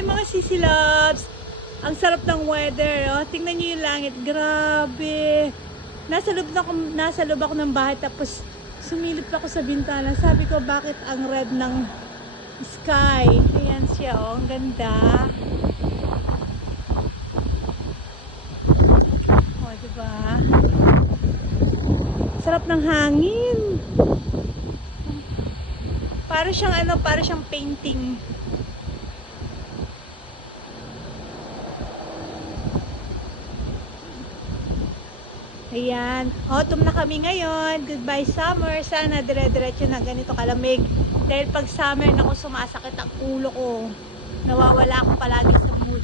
Hi mga sisilabs! Ang sarap ng weather. Oh. Tingnan niyo yung langit. Grabe. Nasa loob ako ng bahay tapos sumilip ako sa bintana. Sabi ko bakit ang red ng sky. Ayan siya. Oh. Ang ganda. Oh, diba? Sarap ng hangin. Para siyang painting. Ayan. Autumn na kami ngayon. Goodbye summer. Sana dire-diretso na ganito kalamig. Dahil pag summer, naku, sumasakit ang ulo ko. Nawawala ako palagi sa mood.